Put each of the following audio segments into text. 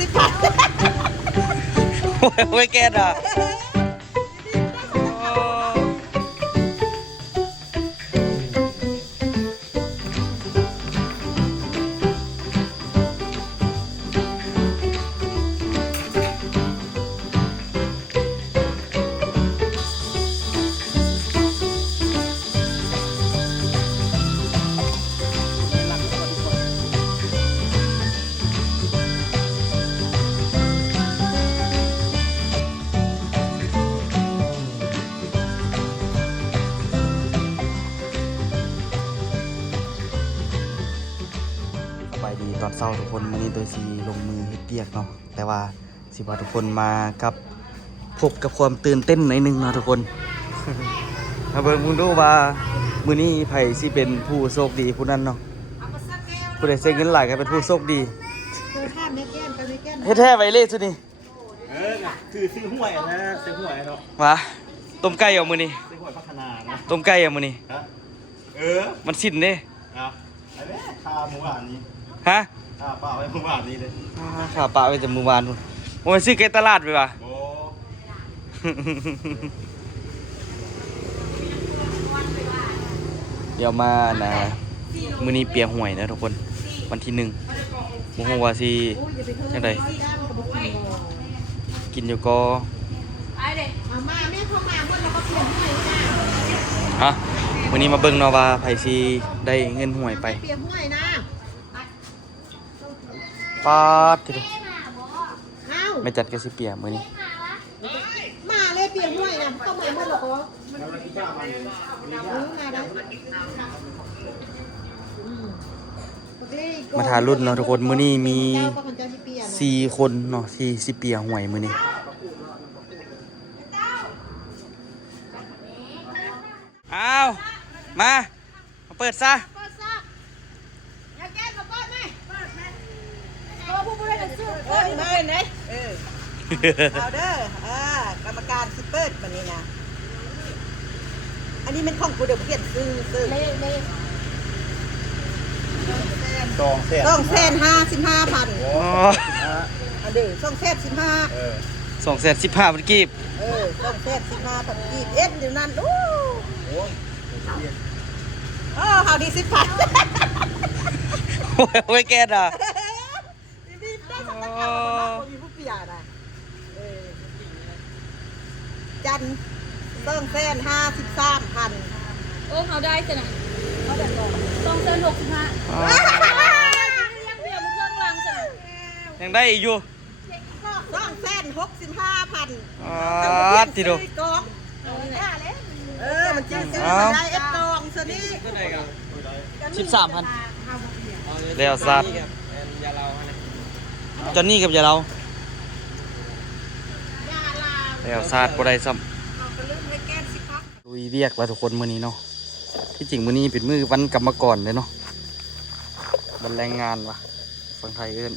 10 บาทโอ้ยแกด่าสบายดีตอนเช้าทุกคนมื้อนี้ตัวสีลงมือเฮ็ดเปียกเนาะแต่ว่าสิว่าทุกคนมากับพบกับความตื่นเต้นหน่อยนึงเนาะทุกคน มาเบิ่งมึงดูว่ามื้อนี้ไผสิเป็นผู้โชคดีผู้นั้นเนาะผู้ใดเซ็งเงินหลายก็เป็นผู้โชคดีเฮ็ดแท้ไว้เลยซุนี่คือซื้อหวยนะซื้อหวยเนาะว่าต้มไก่เอามื้อนี้ ซื้อหวยพัฒนานะต้มไก่เอามื้อนี้ฮะมันสิ้นเด้ครับไอ้แม่ข้าหมูหวานนี้ฮะข้าเปล่าไว้หมูหวานนี้เลย ข้าปลาไว้แต่มื้อวานพุ่นบ่ไปซื้อไก่ตลาดไปว่ะ โอ้ เดี๋ยวมานะมื้อนี้เปียหวยนะทุกคนวันที่1บ่ฮู้ว่าสิจังไดกินอยู่ก็มาแม่เข้ามาเมื่อเราก็เปลี่ยนห้วยนะฮะมื้อนี้มาเบิ่งเนาะว่าไผสิได้เงินหวยไปเปลี่ยนห้วยนะปาดทีเดียว เอ้า ไม่จัดก็สิเปียมื้อนี้ มาเลยเปลี่ยนห้วยนะต้องมาเมื่อเราก็มาทารุ่นเนาะทุกคนมื้อนี้มี4คนเนาะที่สิเปียหวยมื้อนี้อ้าวมาเปิดซะอย่าแก้มาเปิดไหมตัวผู้บริหารซื้อเปิดไหมไหนเอาเด้อกรรมการซิเปิดแบบนี้นะอันนี้เป็นของกูเดี๋ยวเปลี่ยนซื้อเล่255,000อ๋อ อันเดียว215,000มันกีบ215,000กีบเดี๋ยวนั้นโอ้เฮาดี10,000โอ้ยแกด่ามีผู้เปียนะจัน253,000โอ้เขาได้สินะเขาได้ก่อน265ยังเบียร์มันเครื่องรางสินะยังได้อีกอยู่265,000ทีเดียวมันจืดได้เอฟกองสนี่13,000แล้วซาดจอนนี่กับยาเราแล้วซาดบ่ได้ซ้ำลุยเรียกแล้วทุกคนมื้อนี้เนาะที่จริงมื้อนี้เป็นมื้อวันกรรมกรเลยเนาะวันแรงงานว่ะฝั่งไทยเอิ้น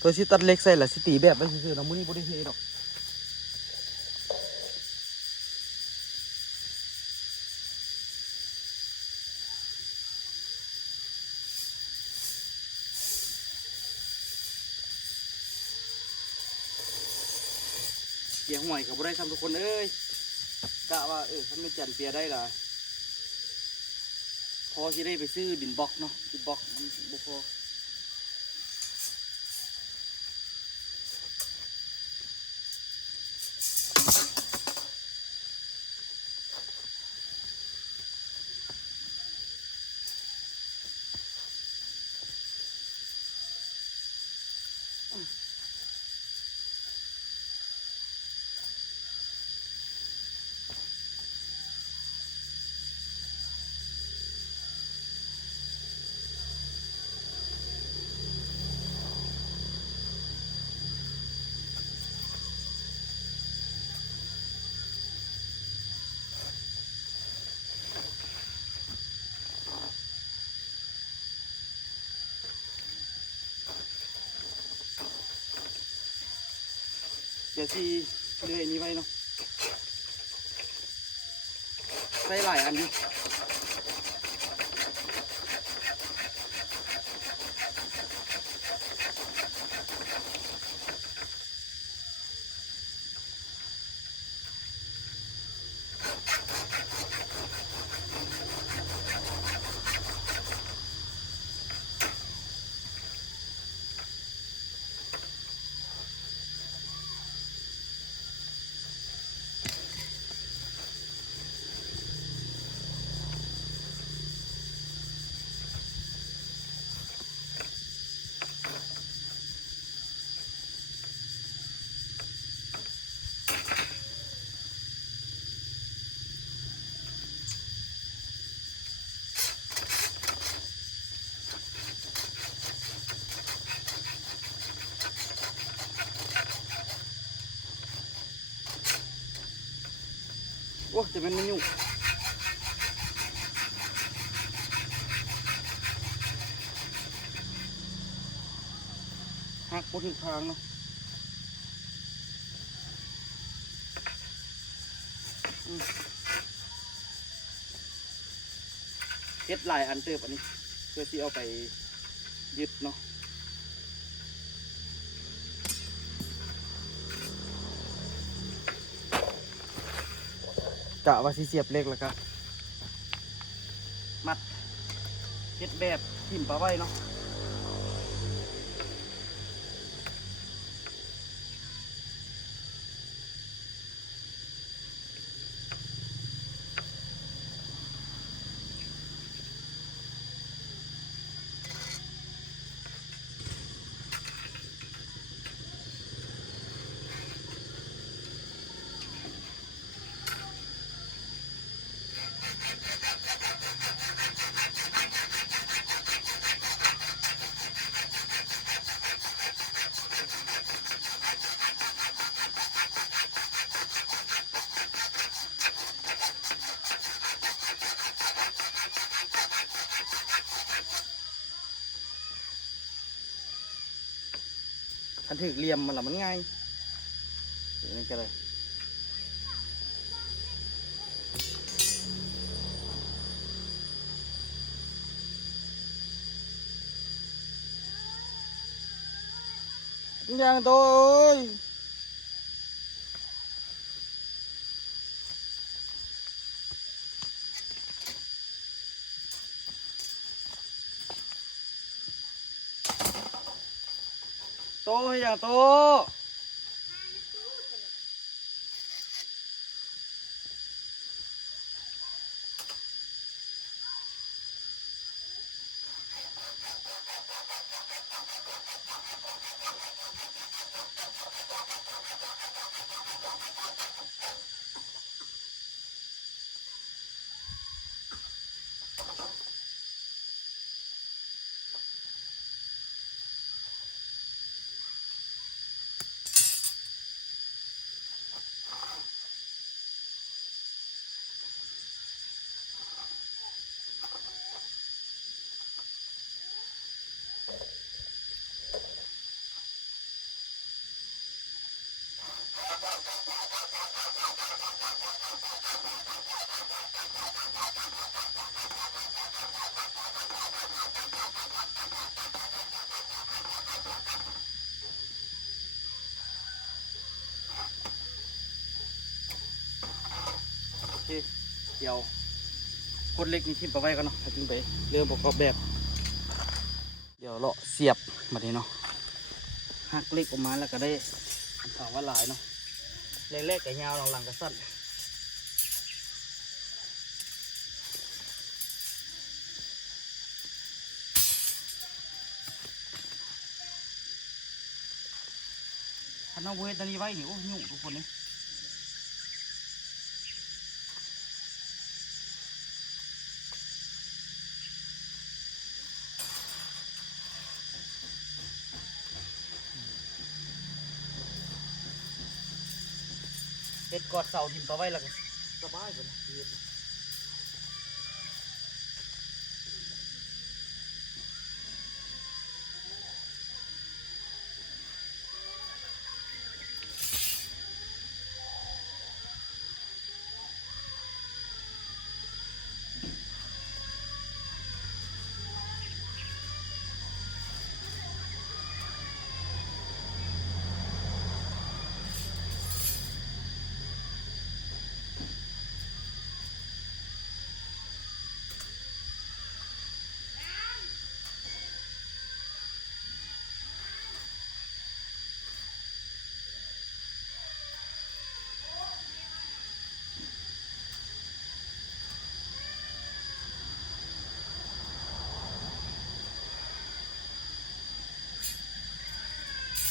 ตัวสิตัดเล็กใส่ละสิตีแบบไปซื่อๆเนาะมื้อนี้บ่ได้เฮ็ดดอกเปียห่วยกับบ่ได้ทำทุกคนเอ้ยกะว่าท่านไม่จันเปียได้ล่ะพอสิได้ไปซื้อดินบล็อกเนาะดินบล็อกมันบ่พอเดี๋ยวที่เลื่อยนี้ไว้เนาะใส่หลายอันอยู่ อ้จะเป็นมันยุ่งหักบนถึงทางเนาะเฮ็ดหลายอันเติบอันนี้เพื่อที่เอาไปยึดเนาะกะว่าสิเสียบเล็กแล้วก็มัดเฮ็ดแบบทิ่มปลาไว้เนาะคันถึกเหลี่ยมมันละมันง่ายนี่ก็เลยอย่างโตเอ้ยโตอย่างโตเดี๋ยวกดเล็กนี่ทิ่มไปไว้กันเนาะถึงไปเริ่มประกอบแบบเดี๋ยวเลาะเสียบมาดีเนาะหักเล็กออกมาแล้วก็ได้ถามว่าหลายเนาะแรกๆก็ยาวหลังๆก็สั้นถ้าน้องเวทตอนนี้ไว้นี่โอ้ยุ่งทุกคนเลยเฮ็ดกอดเสาทิ่มไปไว้แล้วก็สบายกว่านะเฮ็ด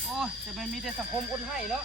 โอ้ยจะไม่มีแต่สังคมคนให้เนาะ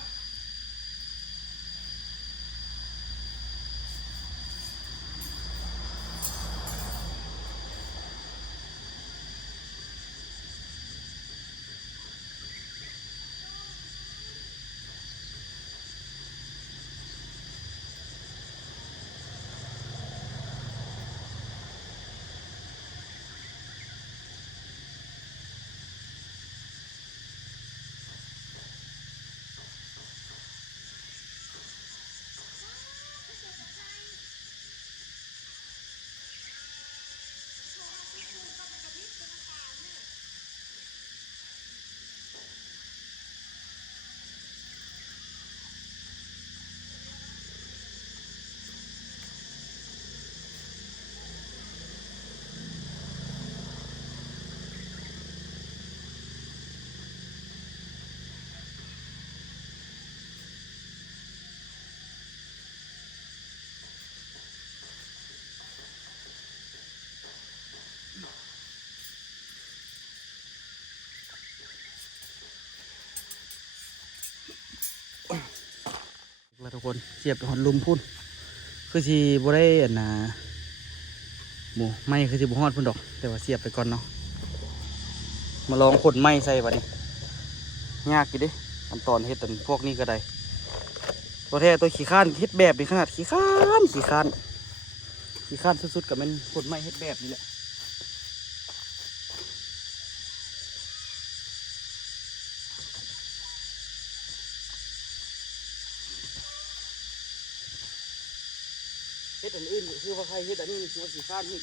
ทุกคนเสียบไปหอนลุมพุ่นคือสิบ่ได้อันน่ะหมูไม่คือสิบ่ฮอดพุ่นดอกแต่ว่าเสียบไปก่อนเนาะมาลองขนไม้ใส่บัดนี้ยากอยู่เด้ขั้นตอนเฮ็ดอันพวกนี้ก็ได้ตัวแท้ตัวขี้ข้านเฮ็ดแบบนี้ขนาดขี้ข้านสุดๆกับมันขนไม้เฮ็ดแบบนี้แหละเฮ็ดอันอื่นคือว่าใครเฮ็ดอันนี้คือว่าขี้ข้านนี่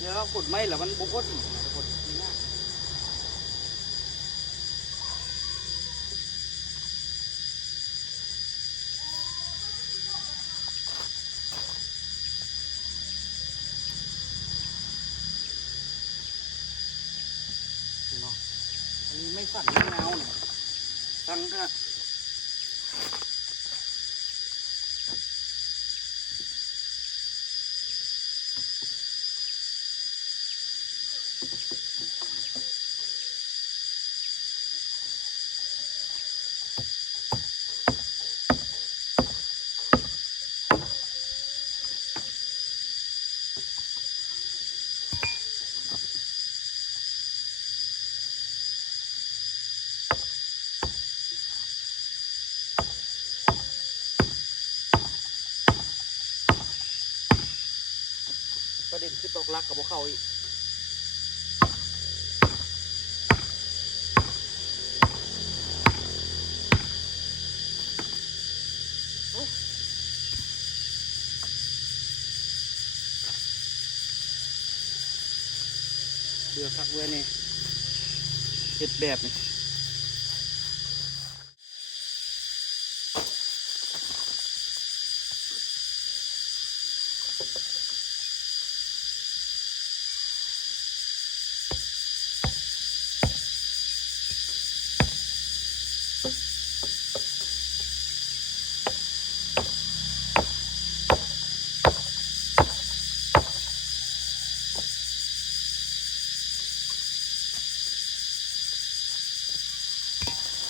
เดี๋ยวเราขนไม้แล้วมันบ่พอดีนะทุกคนนี่ยากเนาะอันนี้ไม่สั่นไม่เงาเนี่ยตั้งขนาดประเด็นคือตกลักกับพวกเขาอีกเดือดคักเว้ยนี่เห็ดแบบนี่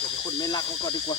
เดี๋ยวคนไม่รักเขาก่อนดีกว่า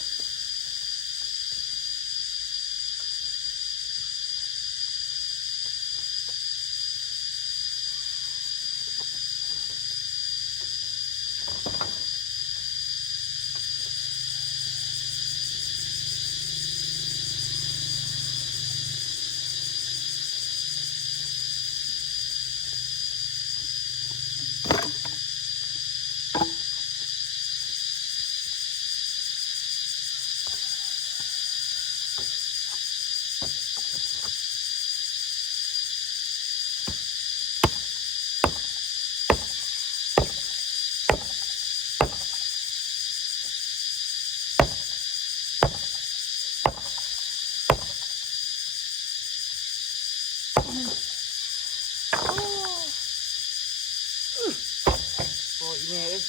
โอ้ยแม่เอ้ย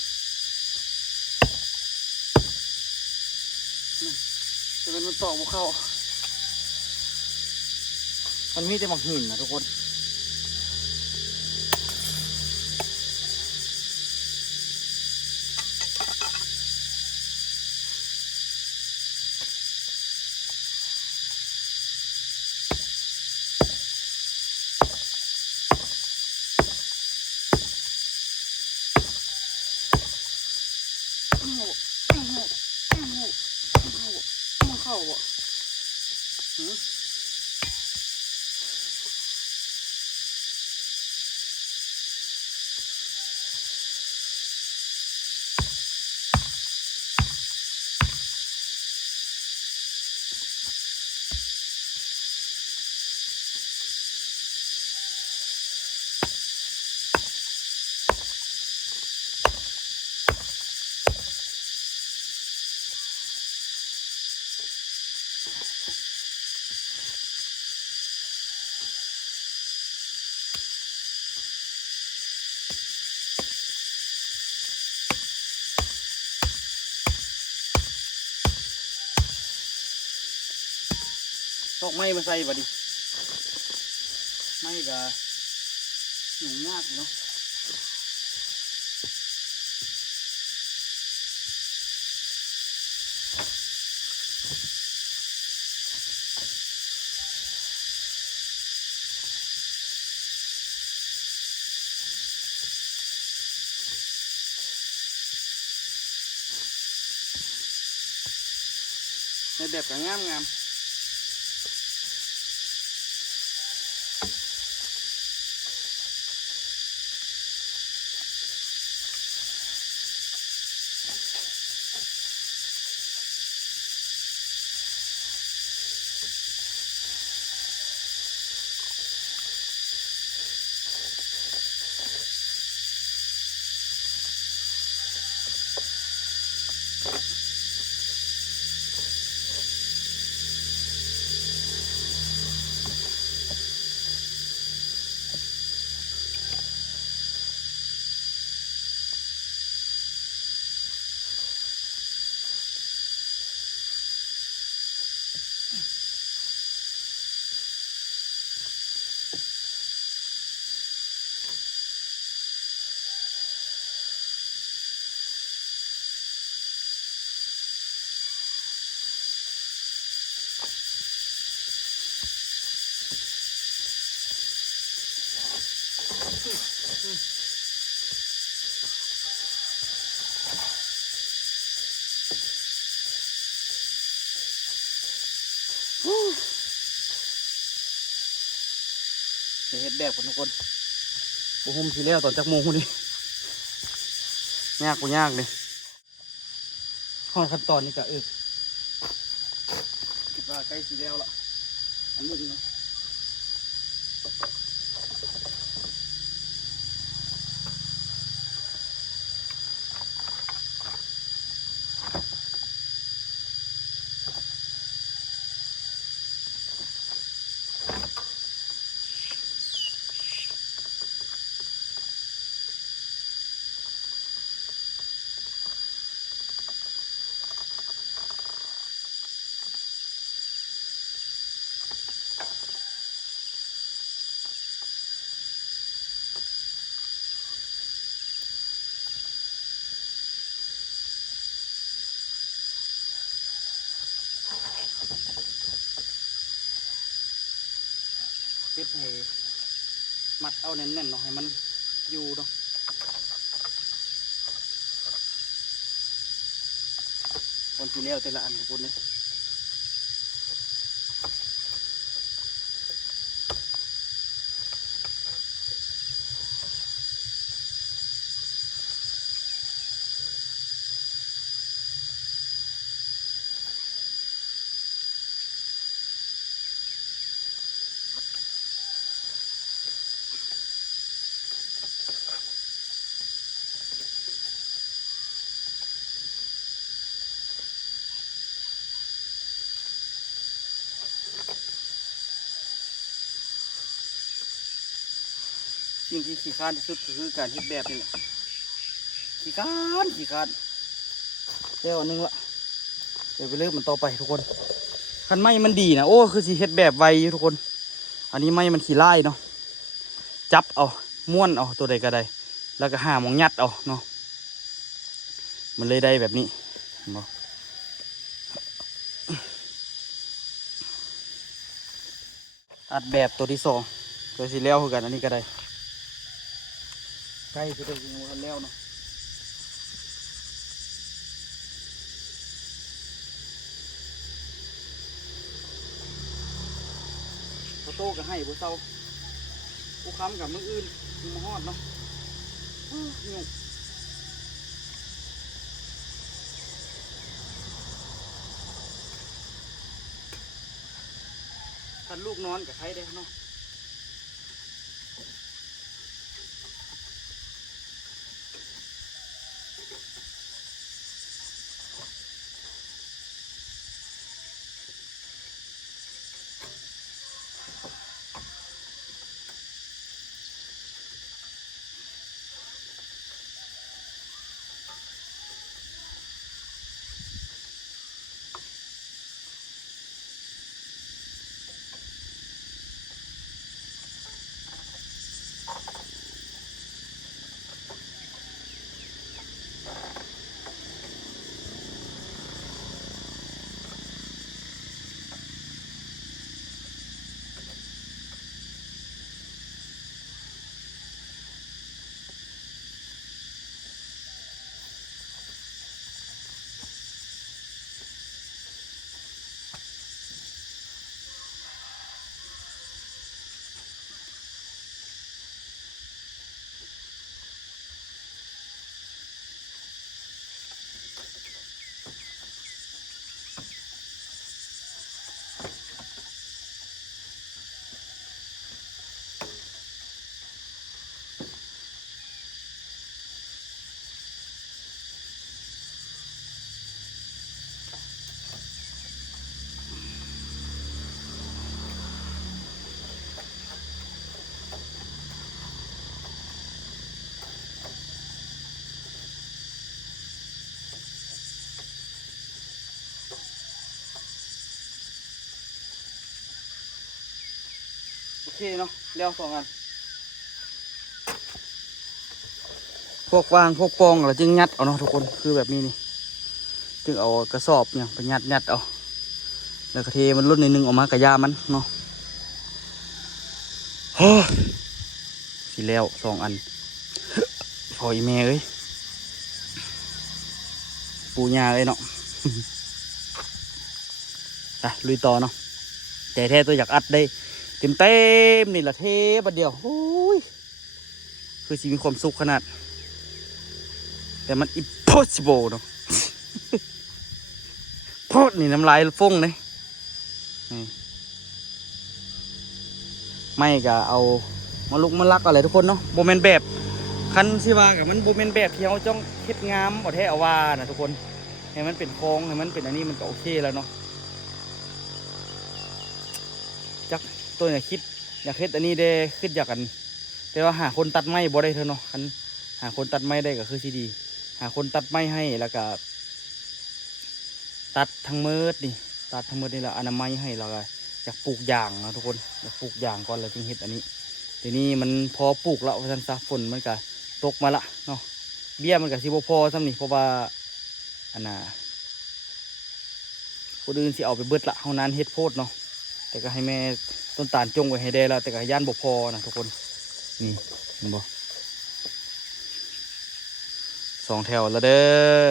จะเป็นมันต่อพวกเขามันมีแต่หมักหินนะทุกคนเข้าบ่ ตอกไม้มาใส่บัดนี้ไม้ก็หนุ่มยากอยู่เนาะในแบบก็งามงามจะเฮ็ดแบบคนทุกคนบุหุมทีแล้วตอนจักโมงคนนี้ยากกว่ายากเลยข้อขั้นตอนนี้ก็คิดว่าใกล้สีแล้วละอันนี้เนาะเฮ็ดให้มัดเอาแน่นๆเนาะให้มันอยู่เนาะคนทีแล้วแต่ละอันทุกคนเลยสิ่งที่ขี้คร้านที่สุดก็คือการเฮ็ดแบบนี่แหละขี้คร้านแล้วอันนึงละเดี๋ยวไปเริ่มมันต่อไปทุกคนคันไม้มันดีนะโอ้คือสิเฮ็ดแบบไวอยู่ทุกคนอันนี้ไม้มันขี้ไล่เนาะจับเอาม้วนเอาตัวใดก็ได้แล้วก็หาหมองยัดเอาเนาะมันเลยได้แบบนี้เนาะอัดแบบตัวที่สองตัวสีแล้วคือกันอันนี้ก็ได้ใกล้จะได้ยิงกันแล้วเนาะโต้ก็ให้บุเซาผู้ค้ำกับมืออื่นมาฮอดเนาะยุ่งคันลูกนอนกับใครได้เนาะ เคเนาะแล้ว2 อันพวกวางพวกปองเราจึงยัดเอาเนาะทุกคนคือแบบนี้นี่จึงเอากระสอบเนี่ยไปยัดเอาแล้วก็เทมันรุ่นนึงออกมากระยามันเนาะโอ้สิแล้ว2 อันพออีเมย์เอ้ยปูญาเอ้ยเนาะ ไปลุยต่อเนาะแต่แท้ตัวอยากอัดได้เต็มนี่แหละเทบัดเดียวโอ้ยคือสิมีความสุขขนาดแต่มัน impossible เนาะ โพดนี่น้ำลายฟงเลยไม่ก็เอามาลุกมาลักอะไรทุกคนเนาะโบเมนแบบคันสิว่ากับมันโบเมนแบบที่เขาจ้องเฮ็ดงามเอาแท้เอาว่านะทุกคนให้มันเป็นโค้งให้มันเป็นอันนี้มันก็โอเคแล้วเนาะจักตัวเนี่ยคิดอยากเฮ็ดอันนี้ได้ขึ้นอยากกันแต่ว่าหาคนตัดไม้บ่ได้เถอะเนาะคันหาคนตัดไม้ได้ก็คือสิดีหาคนตัดไม้ให้แล้วก็ตัดทั้งมืดนี่ตัดทั้งมืดนี่แหละอนามัยให้เราอยากปลูกยางนะทุกคนอยากปลูกยางก่อนแล้วจึงเฮ็ดอันนี้ทีนี้มันพอปลูกแล้วท่านซะฝนมันก็ตกมาละเนาะเบี้ยมันก็สิบ่พอซ้ำนี่เพราะว่าอันน่ะคนอื่นสิเอาไปเบิดละเฮานั้นเฮ็ดโพดเนาะแต่ก็ให้แม่ต้นตาลจงไว้ให้ได้แล้วแต่ก็ย่านบ่พอนะทุกคนนี่เห็นบ่2 แถวแล้วเด้อ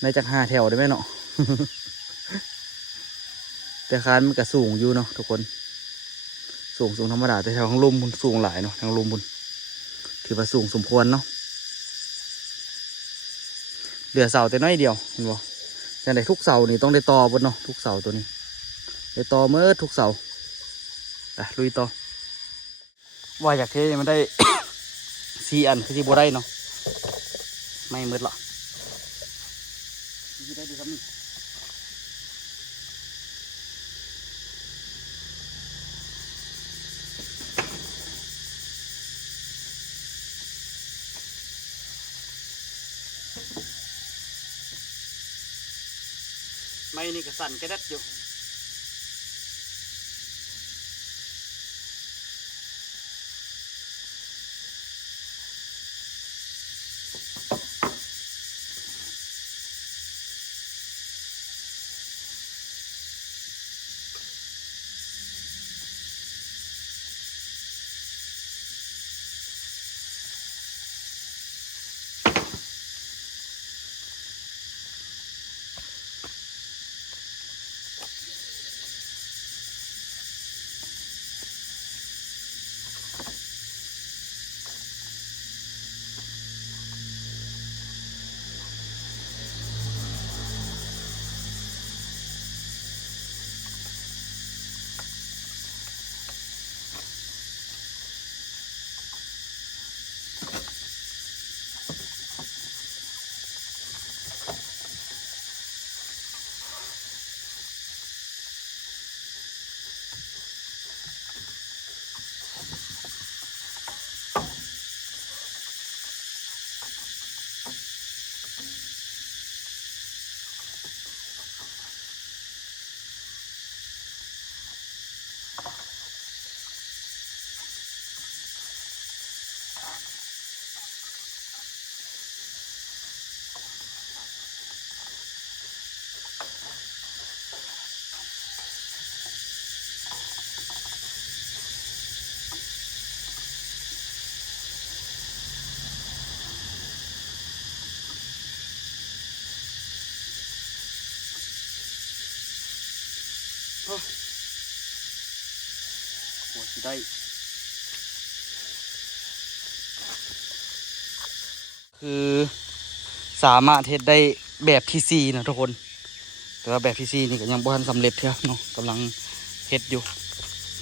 ในจาก5 แถวได้ไหมเนาะ แต่คานมันก็สูงอยู่เนาะทุกคนสูงธรรมดาแต่แถวข้างลมบุญสูงหลายเนาะทางลมบุญถือว่าสูงสมควรเนาะเหลือเสาแต่น้อยเดียวเห็นบ่แต่ในทุกเสานี่ต้องได้ต่อบนเนาะทุกเสาตัวนี้ได้ต่อเมื่อทุกเสาไปลุยต่อว่าอยากเทมันได้ 4 อันคือที่บ่ได้เนาะไม่มืดหรอกได้ดีครับนี่ไม่นี่ก็สั่นกระดัดอยู่โอ้โหสิได้คือสามารถเฮ็ดได้แบบที่4นะทุกคนแต่ว่าแบบที่4นี่ก็ยังบ่ทันสำเร็จเท่าเนาะกำลังเฮ็ดอยู่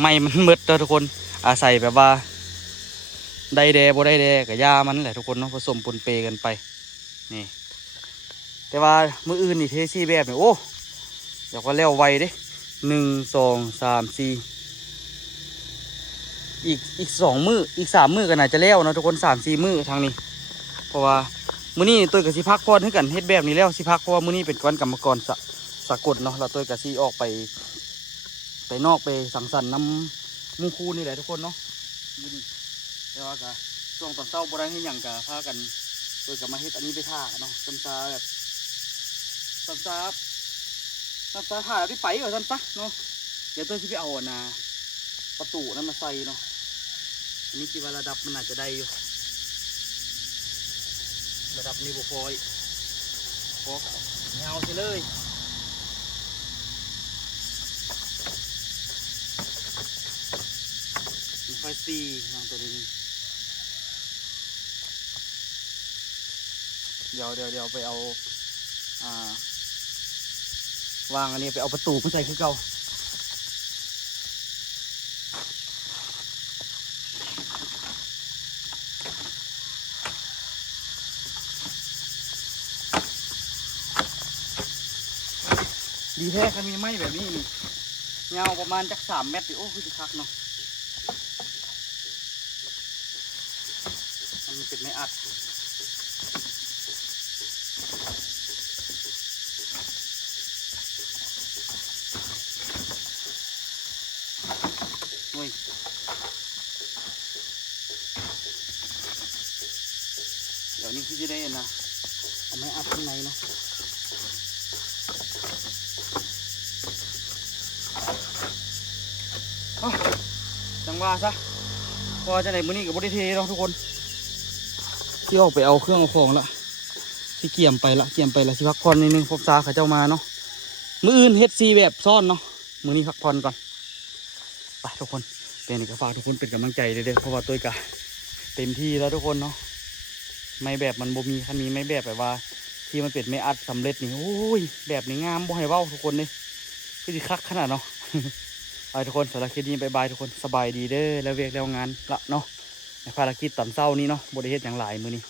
ไม้มันมืดเด้อทุกคนอาศัยแบบว่าได้แดบ่ได้แดกับหญ้ามันแหละทุกคนเนาะผสมปนเปกันไปนี่แต่ว่ามื้ออื่นนี่เท4 แบบนี่โอ้อยากว่าแล้วไวเด้1 2 3 4อีก2 มื้ออีก3 มื้อก็น่าจะแล้วเนาะทุกคน3-4 มื้อทางนี้เพราะว่ามื้อนี้ตัวกับสิพักพรให้กันเฮ็ดแบบนี้แล้วสิพักเพราะว่ามื้อนี้เป็นวันกรรมกรสากลเนาะเราตัวกับสิออกไป ไปนอกไปสังสรรค์น้ำมูคูนี่แหละทุกคนเนาะยินแต่ว่าก็ช่วงตอนเช้าบ่ได้ให้หยังก็พากันโดยกับมาเฮ็ดอันนี้ไปท่าเนาะตำซาแบบตำซาท่าแล้วที่ไปก่อนท่านปะเนาะเดี๋ยวเต้ยที่ไปเอาน่ะประตูนั้นมาใส่เนาะอันนี้คิดว่าระดับมันอาจจะได้อยู่ระดับนี้บ่พออีกพอเงาไปเลยมีไฟซีน้องตัวนี้เดี๋ยวไปเอาวางอันนี้ไปเอาประตูมาใส่คือเก่าดีแท้คันมีไม้แบบนี้นี่ยาวประมาณจัก3 เมตรดิโอ้คือคักเนาะมันเป็นไม้อัดโอ้ยเดี๋ยวนี้คือจะได้นะเอาไม้อัดข้างในเนาะจังว่าซะพอจะไหนมื้อนี้กับบริเทเนาะทุกคนที่ออกไปเอาเครื่องเอาของละที่เกี่ยมไปละสิพักผ่อนนิดนึงพบซาเขาเจ้ามาเนาะมื้ออื่นเฮ็ดซีแบบซ่อนเนาะมื้อนี้พักผ่อนก่อนไปทุกคนเป็นกระฝากทุกคนเป็นกำลังใจเด้อเพราะว่าตัวกะเต็มที่แล้วทุกคนเนาะไม้แบบมันบ่มีคันมีไม้แบบว่าที่มันเป็นไม้อัดสำเร็จนี่โอ้ยแบบนี้งามบ่ให้เว้าทุกคนเลยคือสิคักขนาดเนาะ ไปทุกคนสำหรับคลิปนี้บายบายทุกคนสบายดีเด้อแล้วเวียกแล้วงานละเนาะในภารกิจตอนเช้านี้เนาะบริเฮ็ดอย่างหลายมือนี้